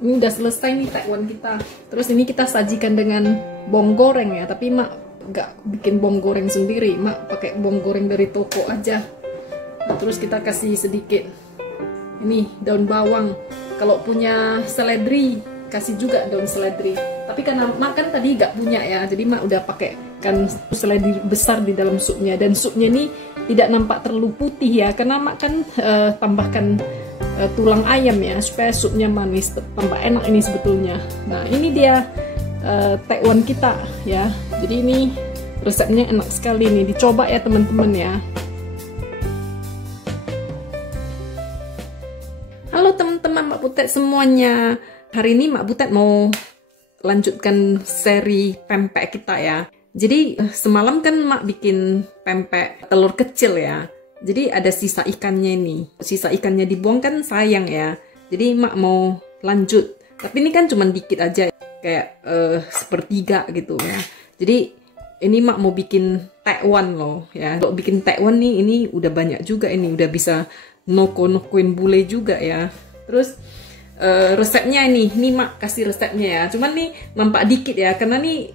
Ini udah selesai nih tekwan kita. Terus ini kita sajikan dengan bawang goreng ya. Tapi mak nggak bikin bawang goreng sendiri. Mak pakai bawang goreng dari toko aja. Nah, terus kita kasih sedikit ini daun bawang. Kalau punya seledri, kasih juga daun seledri. Tapi karena mak kan tadi nggak punya ya, jadi mak udah pakai kan seledri besar di dalam supnya. Dan supnya ini tidak nampak terlalu putih ya, karena mak kan tambahkan tulang ayam ya, supaya supnya manis, tambah enak ini sebetulnya. Nah ini dia tekwan kita ya. Jadi ini resepnya enak sekali nih, dicoba ya teman-teman ya. Halo teman-teman Mak Butet semuanya. Hari ini Mak Butet mau lanjutkan seri pempek kita ya. Jadi semalam kan Mak bikin pempek telur kecil ya. Jadi ada sisa ikannya ini. Sisa ikannya dibuang kan sayang ya. Jadi Mak mau lanjut. Tapi ini kan cuma dikit aja. Kayak sepertiga gitu ya. Jadi ini Mak mau bikin tekwan loh ya. Kalau bikin tekwan nih ini udah banyak juga ini. Udah bisa nokoin bule juga ya. Terus resepnya ini Mak kasih resepnya ya. Cuman nih nampak dikit ya. Karena nih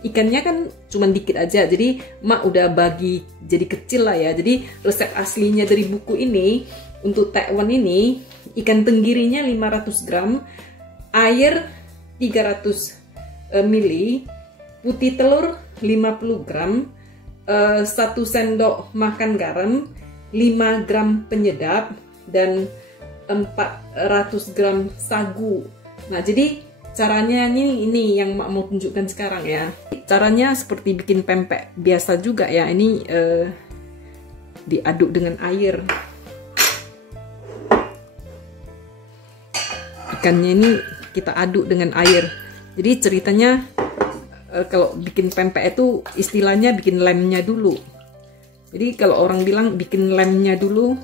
ikannya kan cuma dikit aja, jadi Mak udah bagi jadi kecil lah ya. Jadi resep aslinya dari buku ini untuk tekwan ini, ikan tenggirinya 500 gram, air 300 ml, putih telur 50 gram, 1 sendok makan garam, 5 gram penyedap, dan 400 gram sagu. Nah jadi caranya ini yang Mak mau tunjukkan sekarang ya. Caranya seperti bikin pempek biasa juga ya. Ini diaduk dengan air. Ikannya ini kita aduk dengan air. Jadi ceritanya kalau bikin pempek itu istilahnya bikin lemnya dulu. Jadi kalau orang bilang bikin lemnya dulu,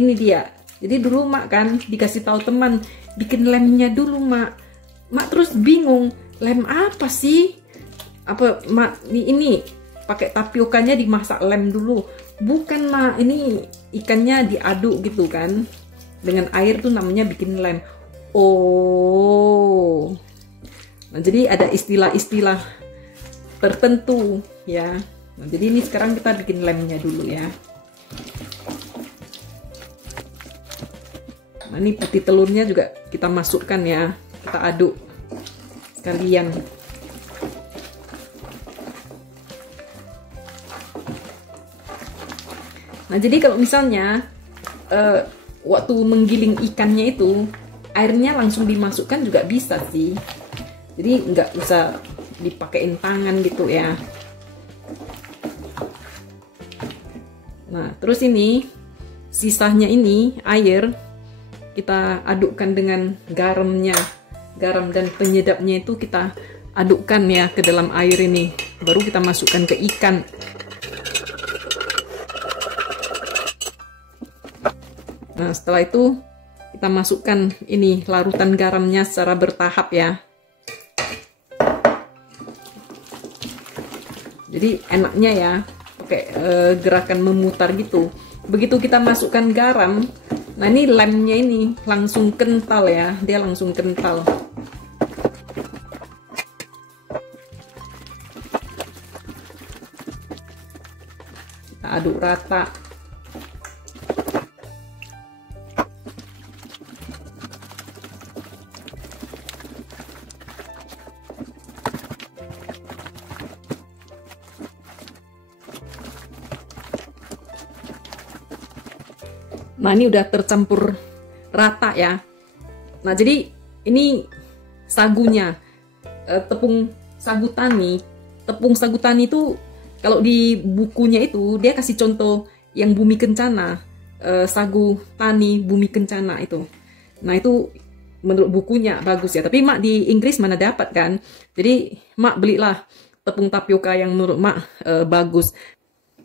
ini dia. Jadi dulu Mak kan dikasih tahu teman bikin lemnya dulu Mak terus bingung, lem apa sih? Apa Mak ini pakai tapiokanya dimasak lem dulu? Bukan Mak, ini ikannya diaduk gitu kan. Dengan air tuh namanya bikin lem. Oh. Nah, jadi ada istilah-istilah tertentu ya. Nah, jadi ini sekarang kita bikin lemnya dulu ya. Nah, ini putih telurnya juga kita masukkan ya. Kita aduk sekalian. Nah jadi kalau misalnya waktu menggiling ikannya itu airnya langsung dimasukkan juga bisa sih. Jadi nggak usah dipakein tangan gitu ya. Nah terus ini sisanya ini air kita adukkan dengan garamnya. Garam dan penyedapnya itu kita adukkan ya ke dalam air ini. Baru kita masukkan ke ikan. Nah setelah itu kita masukkan ini larutan garamnya secara bertahap ya. Jadi enaknya ya pakai gerakan memutar gitu. Begitu kita masukkan garam, nah ini lemnya ini langsung kental ya. Dia langsung kental. Aduk rata. Nah ini udah tercampur rata ya. Nah jadi ini sagunya, tepung sagu tani. Tepung sagu tani itu kalau di bukunya itu dia kasih contoh yang bumi kencana, sagu tani bumi kencana itu. Nah itu menurut bukunya bagus ya. Tapi Mak di Inggris mana dapat kan? Jadi Mak belilah tepung tapioka yang menurut Mak bagus.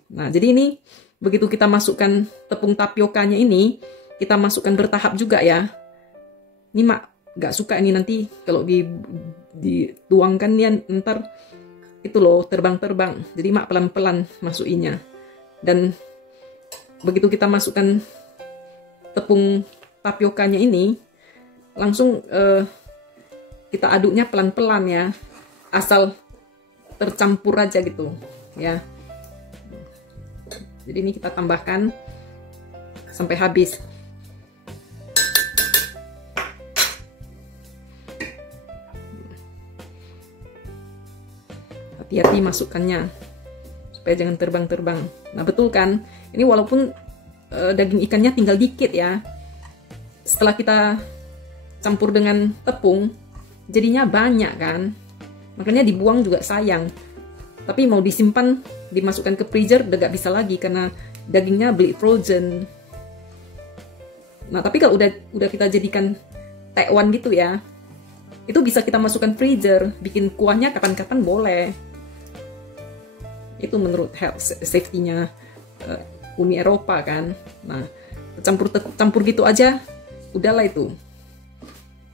Nah jadi ini begitu kita masukkan tepung tapiokanya ini, kita masukkan bertahap juga ya. Ini Mak gak suka ini nanti kalau dituangkan ya ntar itu loh terbang-terbang. Jadi Mak pelan-pelan masukinnya. Dan begitu kita masukkan tepung tapiokanya ini, langsung kita aduknya pelan-pelan ya, asal tercampur aja gitu ya. Jadi ini kita tambahkan sampai habis. Hati-hati masukkannya supaya jangan terbang-terbang. Nah betul kan, ini walaupun daging ikannya tinggal dikit ya, setelah kita campur dengan tepung jadinya banyak kan, makanya dibuang juga sayang. Tapi mau disimpan, dimasukkan ke freezer udah gak bisa lagi karena dagingnya beli frozen. Nah tapi kalau udah kita jadikan tekwan gitu ya, itu bisa kita masukkan freezer, bikin kuahnya kapan-kapan boleh. Itu menurut health safety-nya Uni Eropa kan. Nah, campur gitu aja udahlah itu.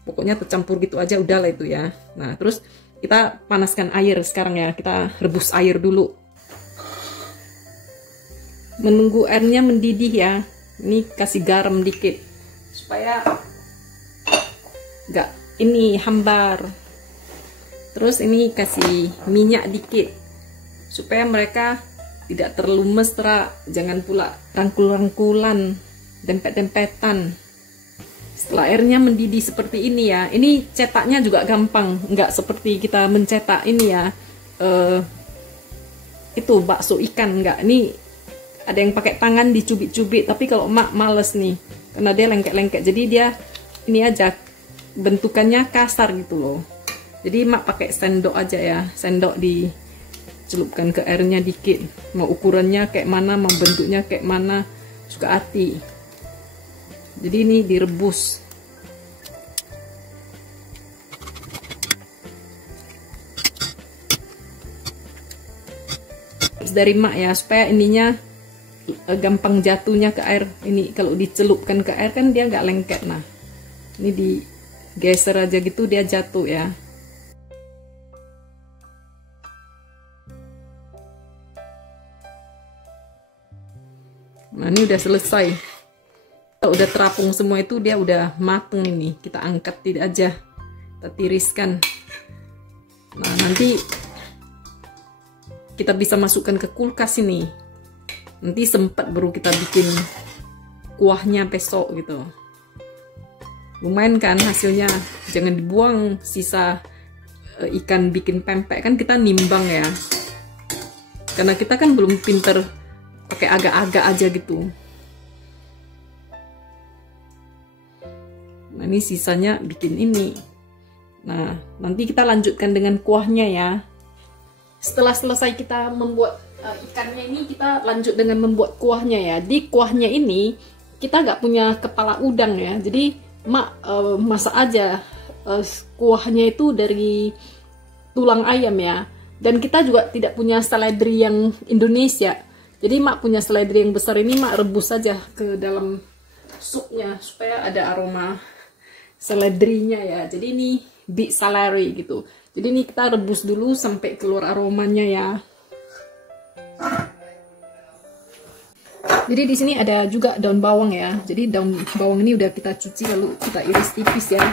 Pokoknya tercampur gitu aja udahlah itu ya. Nah, terus kita panaskan air sekarang ya. Kita rebus air dulu. Menunggu airnya mendidih ya. Ini kasih garam dikit supaya nggak ini hambar. Terus ini kasih minyak dikit supaya mereka tidak terlalu mesra, jangan pula rangkul-rangkulan, dempet-dempetan. Setelah airnya mendidih seperti ini ya, ini cetaknya juga gampang, nggak seperti kita mencetak ini ya, itu bakso ikan, nggak. Ini ada yang pakai tangan dicubit-cubit, tapi kalau emak males nih, karena dia lengket-lengket, jadi dia ini aja bentukannya kasar gitu loh. Jadi emak pakai sendok aja ya, sendok dicelupkan ke airnya dikit. Mau ukurannya kayak mana, mau bentuknya kayak mana, suka hati. Jadi ini direbus. Dari mak ya, supaya ininya gampang jatuhnya ke air. Ini kalau dicelupkan ke air kan dia nggak lengket. Nah, ini digeser aja gitu dia jatuh ya. Nah ini udah selesai. Kalau udah terapung semua itu dia udah mateng ini. Kita angkat tidak aja, kita tiriskan. Nah nanti kita bisa masukkan ke kulkas ini. Nanti sempat baru kita bikin kuahnya besok gitu. Lumayan kan hasilnya. Jangan dibuang sisa ikan bikin pempek, kan kita nimbang ya. Karena kita kan belum pinter pakai agak-agak aja gitu. Nah ini sisanya bikin ini. Nah nanti kita lanjutkan dengan kuahnya ya. Setelah selesai kita membuat ikannya ini, kita lanjut dengan membuat kuahnya ya. Di kuahnya ini kita nggak punya kepala udang ya, jadi mak masak aja kuahnya itu dari tulang ayam ya. Dan kita juga tidak punya seledri yang Indonesia, jadi mak punya seledri yang besar ini, mak rebus saja ke dalam supnya supaya ada aroma seledrinya ya. Jadi ini beef celery gitu. Jadi ini kita rebus dulu sampai keluar aromanya ya. Jadi di sini ada juga daun bawang ya. Jadi daun bawang ini udah kita cuci lalu kita iris tipis ya.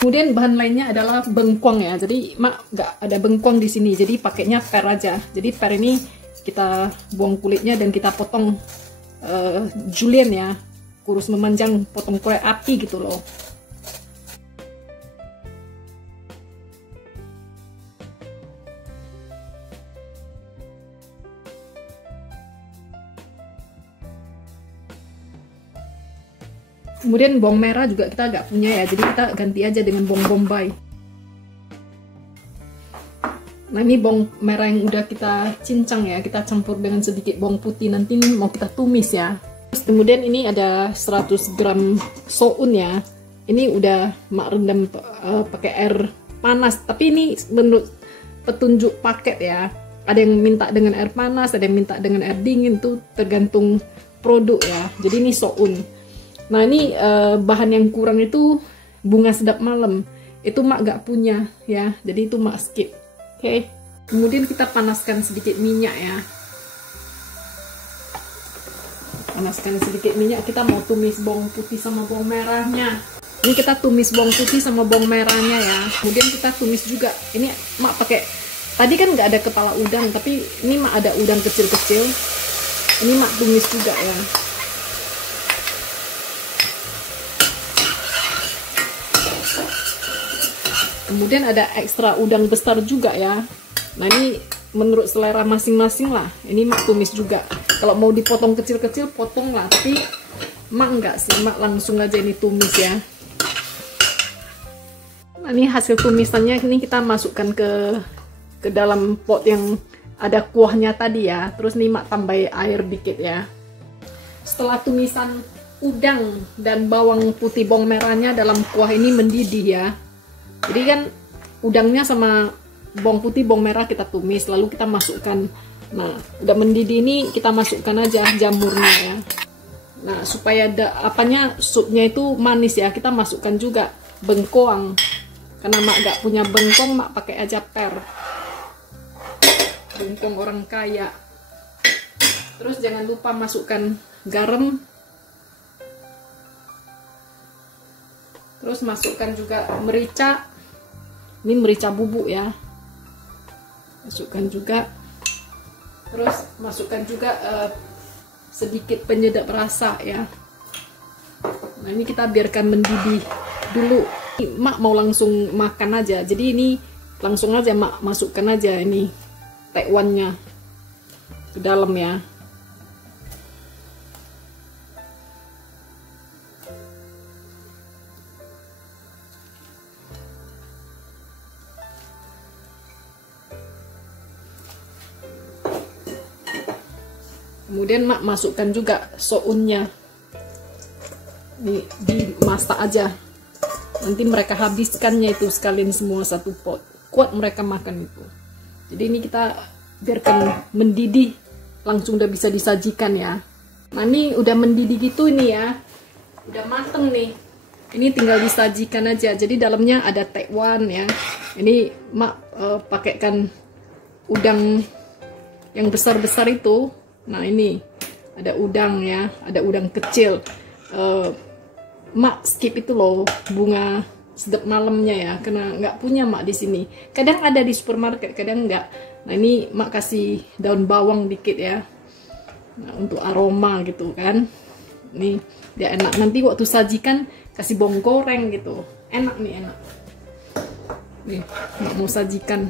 Kemudian bahan lainnya adalah bengkuang ya. Jadi mak nggak ada bengkuang di sini. Jadi pakainya per aja. Jadi per ini kita buang kulitnya dan kita potong julienne ya, kurus memanjang, potong korek api gitu loh. Kemudian bawang merah juga kita nggak punya ya, jadi kita ganti aja dengan bawang bombay. Nah ini bawang merah yang udah kita cincang ya, kita campur dengan sedikit bawang putih, nanti ini mau kita tumis ya. Terus kemudian ini ada 100 gram soun ya, ini udah mak rendam pakai air panas, tapi ini menurut petunjuk paket ya, ada yang minta dengan air panas, ada yang minta dengan air dingin, tuh tergantung produk ya. Jadi ini soun. Nah ini bahan yang kurang itu bunga sedap malam, itu mak gak punya ya, jadi itu mak skip. Oke. Kemudian kita panaskan sedikit minyak ya. Panaskan sedikit minyak, kita mau tumis bawang putih sama bawang merahnya. Ini kita tumis bawang putih sama bawang merahnya ya. Kemudian kita tumis juga. Ini mak pakai, tadi kan nggak ada kepala udang, tapi ini mak ada udang kecil-kecil. Ini mak tumis juga ya. Kemudian ada ekstra udang besar juga ya. Nah ini menurut selera masing-masing lah. Ini mak tumis juga. Kalau mau dipotong kecil-kecil potong lah. Tapi mak enggak sih, mak langsung aja ini tumis ya. Nah ini hasil tumisannya, ini kita masukkan ke dalam pot yang ada kuahnya tadi ya. Terus nih mak tambahin air dikit ya. Setelah tumisan udang dan bawang putih bawang merahnya dalam kuah ini mendidih ya. Jadi kan udangnya sama bawang putih bawang merah kita tumis, lalu kita masukkan. Nah udah mendidih ini kita masukkan aja jamurnya ya. Nah supaya apanya supnya itu manis ya, kita masukkan juga bengkoang. Karena mak gak punya bengkong, mak pakai aja per. Bengkong orang kaya. Terus jangan lupa masukkan garam. Terus masukkan juga merica. Ini merica bubuk ya. Masukkan juga. Terus masukkan juga sedikit penyedap rasa ya. Nah ini kita biarkan mendidih dulu. Mak mau langsung makan aja. Jadi ini langsung aja mak masukkan aja ini tekwannya ke dalam ya. Kemudian mak masukkan juga sounnya. Ini dimasak aja. Nanti mereka habiskannya itu sekalian semua satu pot. Kuat mereka makan itu. Jadi ini kita biarkan mendidih. Langsung udah bisa disajikan ya. Nah ini udah mendidih gitu ini ya. Udah mateng nih. Ini tinggal disajikan aja. Jadi dalamnya ada tekwan ya. Ini mak pakaikan udang yang besar-besar itu. Nah ini ada udang ya, ada udang kecil. Mak skip itu loh bunga sedap malamnya ya, karena nggak punya mak di sini. Kadang ada di supermarket, kadang nggak. Nah ini mak kasih daun bawang dikit ya, nah, untuk aroma gitu kan. Ini dia enak. Nanti waktu sajikan kasih bawang goreng gitu, enak nih enak. Nih mak mau sajikan.